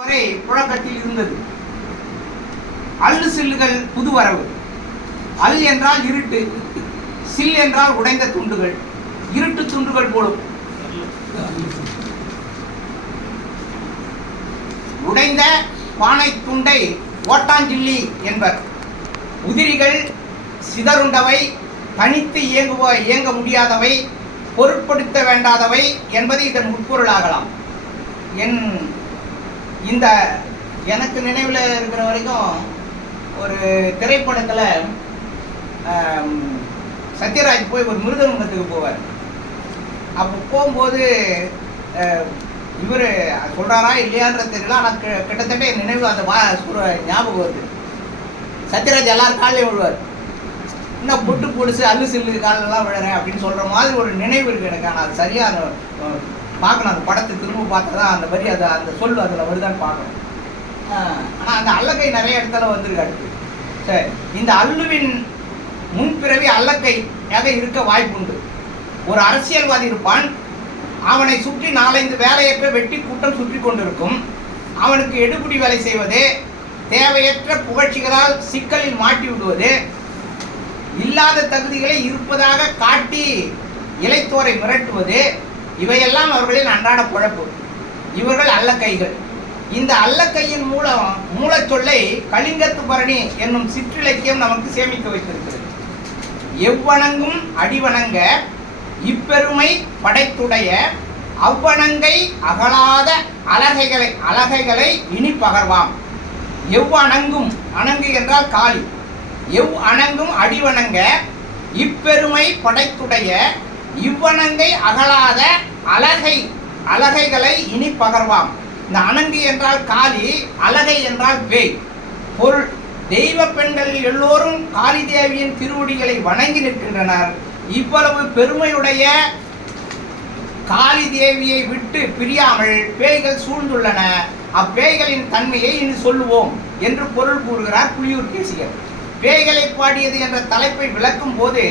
வரை புழக்கத்தில் இருந்தது. அல்லு சில்லுகள் புது வரவு. அல் என்றால் இருட்டு, சில் என்றால் உடைந்த துண்டுகள், இருட்டு துண்டுகள் போலும். உடைந்த பானை துண்டை ஓட்டாஞ்சில்லி என்பர். உதிரிகள், சிதறுண்டவை, தனித்து இயங்க முடியாதவை, பொருட்படுத்த வேண்டாதவை என்பது இதன் உட்பொருளாகலாம். இந்த எனக்கு நினைவில் இருக்கிற வரைக்கும் ஒரு திரைப்படத்தில் சத்யராஜ் போய் ஒரு மிருதங்கத்துக்கு போவார். அப்போ போகும்போது இவர் சொல்கிறாரா இல்லையான்ற தெரியல, ஆனால் கிட்டத்தட்ட என் நினைவு அந்த ஞாபகம் வருது. சத்யராஜ் எல்லாரும் காலையும் விழுவார். இன்னும் பொட்டு பொடிச்சு அல்லு சில்லு காலெல்லாம் விழுறேன் அப்படின்னு சொல்கிற மாதிரி ஒரு நினைவு இருக்குது எனக்கு. ஆனால் அது சரியாக பார்க்கணும், அந்த படத்தை திரும்ப பார்த்தா தான் அந்த வரி அந்த சொல் அதில் வருதான்னு பார்க்கணும். ஆனால் அந்த அல்லக்கை நிறைய இடத்துல வந்திருக்கு. அடுத்து சரி, இந்த அல்லுவின் முன்பிறவி அல்லக்கையாக இருக்க வாய்ப்புண்டு. ஒரு அரசியல்வாதி இருப்பான், அவனை சுற்றி 4-5 வேலையற்ற வெட்டி கூட்டம் சுற்றி கொண்டிருக்கும். அவனுக்கு எடுபிடி வேலை செய்வது, தேவையற்ற புகழ்ச்சிகளால் சிக்கலில் மாட்டி விடுவது, இல்லாத தகுதிகளை இருப்பதாக காட்டி இளைத்தோரை மிரட்டுவது, இவையெல்லாம் அவர்களின் அன்றாட பொழப்பு. இவர்கள் அல்லக்கைகள். இந்த அல்லக்கையின் மூலச்சொல்லை கலிங்கத்து பரணி என்னும் சிற்றிலக்கியம் நமக்கு சேமித்து வைத்திருக்கிறது. எவ்வணங்கும் அடிவணங்க இப்பெருமை படைத்துடைய அவ்வணங்கை அகலாத அலகைகளை இனி பகர்வாம். எவ்வணங்கும், அணங்கு என்றால் காளி. எவ்வணங்கும் அடிவணங்க இப்பெருமை படைத்துடைய இவ்வணங்கை அகலாத அலகைகளை இனி பகர்வாம். இந்த அணங்கு என்றால் காளி, அலகை என்றால் பேய். பொருள்: தெய்வ பெண்கள் எல்லோரும் காளி தேவியின் திருவடிகளை வணங்கி நிற்கின்றனர். இவ்வளவு பெருமையுடைய காளி தேவியை விட்டு பிரியாமல் பேய்கள் சூழ்ந்துள்ளன. அப்பேய்களின் தன்மையை இனி சொல்லுவோம் என்று பொருள் கூறுகிறார் புலியூர் கேசியர். பேய்களை பாடியது என்ற தலைப்பை விளக்கும் போது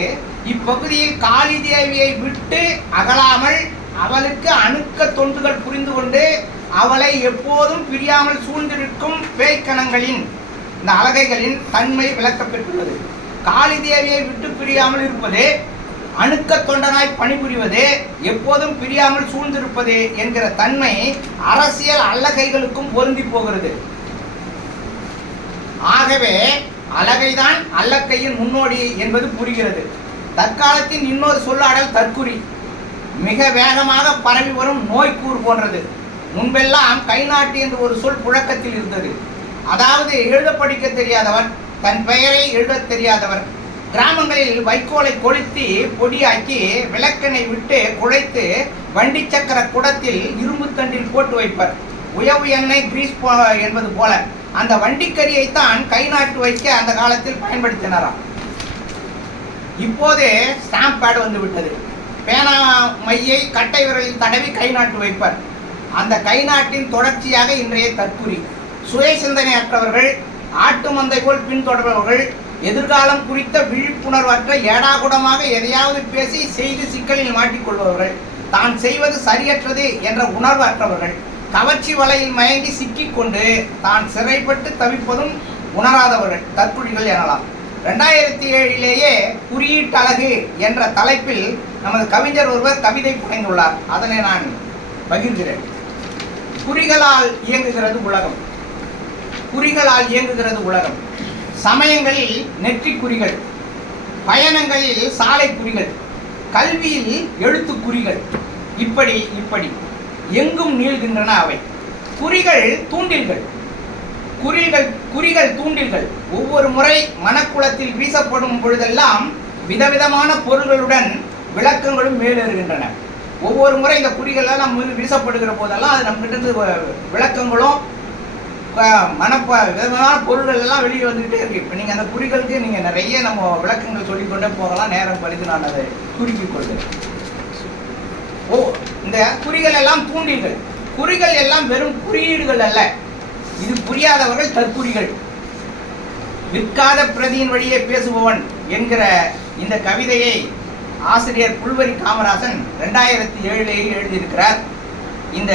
இப்பகுதியில் காளி தேவியை விட்டு அகலாமல் அவளுக்கு அணுக்க தொண்டுகள் புரிந்து கொண்டு அவளை எப்போதும் பிரியாமல் சூழ்ந்திருக்கும் பேய்க்கணங்களின், இந்த அலகைகளின் தன்மை விளக்கப்பெற்றுள்ளது. காளி தேவியை விட்டு பிரியாமல் இருப்பது, அணுக்க தொண்டனாய் பணிபுரிவது, எப்போதும் பிரியாமல் சூழ்ந்திருப்பது என்கிற தன்மை அரசியல் அல்லகைகளுக்கும் பொருந்தி போகிறது. ஆகவே அலகைதான் அல்லக்கையின் முன்னோடி என்பது புரிகிறது. தற்காலத்தின் இன்னொரு சொல்லாடல் தற்குறி. மிக வேகமாக பரவி வரும் நோய்க்கூறு போன்றது. முன்பெல்லாம் கைநாட்டு என்று ஒரு சொல் புழக்கத்தில் இருந்தது. அதாவது எழுத படிக்க தெரியாதவர், தன் பெயரை எழுத தெரியாதவர். கிராமங்களில் வைக்கோலை கொளுத்தி பொடியாக்கி விளக்கெண்ணை விட்டு குழைத்து வண்டி சக்கர குடத்தில் இரும்பு தண்டில் போட்டு வைப்பர். உயவு எண்ணெய் கிரீஸ் என்பது போல அந்த வண்டிக்கரியை கை நாட்டு வைக்க அந்த காலத்தில் பயன்படுத்தினாராம். இப்போது ஸ்டாம்ப் பேட் வந்து விட்டது. பேனா மையை கட்டை விரலில் தடவி கை நாட்டு வைப்பர். அந்த கை நாட்டின் தொடர்ச்சியாக இன்றைய தற்குறி. சுய சிந்தனையற்றவர்கள், ஆட்டு மந்தை போல் பின்தொடர்பவர்கள், எதிர்காலம் குறித்த விழிப்புணர்வற்ற ஏடாகுடமாக எதையாவது பேசி செய்து சிக்கலில் மாட்டிக்கொள்பவர்கள், தான் செய்வது சரியற்றது என்ற உணர்வு அற்றவர்கள், கவர்ச்சி வலையில் மயங்கி சிக்கிக்கொண்டு தான் சிறைப்பட்டு தவிப்பதும் உணராதவர்கள் தற்குறிகள் எனலாம். 2007 குறியீட்டழகு என்ற தலைப்பில் நமது கவிஞர் ஒருவர் கவிதை புனைந்துள்ளார். அதனை நான் பகிர்கிறேன். குறிகளால் இயங்குகிறது உலகம். குறிகளால் இயங்குகிறது உலகம். சமயங்களில் நெற்றிக் குறிகள், பயணங்களில் சாலை குறிகள், கல்வியில் எழுத்துக்குறிகள், இப்படி எங்கும் நீள்கின்றன அவை. குறிகள் தூண்டில்கள். குறிகள் தூண்டில்கள். ஒவ்வொரு முறை மனக்குளத்தில் வீசப்படும் பொழுதெல்லாம் விதவிதமான பொருள்களுடன் விளக்கங்களும் மேலேறுகின்றன. ஒவ்வொரு முறை இந்த குறிகள்லாம் நம்ம வீசப்படுகிற போதெல்லாம் அது நம்மகிட்ட இருந்து விளக்கங்களும் விதமான பொருள்கள் எல்லாம் வெளியே வந்துகிட்டே இருக்கு. இப்போ நீங்கள் அந்த குறிகளுக்கு நீங்கள் நிறைய நம்ம விளக்கங்கள் சொல்லிக்கொண்டே போகலாம். நேரம் பறித்து நான் அதை சுருக்கிக் கொள்கிறேன். இந்த குறிகள் எல்லாம் தூண்டில்கள். குறிகள் எல்லாம் வெறும் குறியீடுகள் அல்ல. இது புரியாதவர்கள் தற்குறிகள். விற்காத பிரதியின் வழியே பேசுபவன் என்கிற இந்த கவிதையை ஆசிரியர் புல்வரி காமராசன் 2007 எழுதியிருக்கிறார். இந்த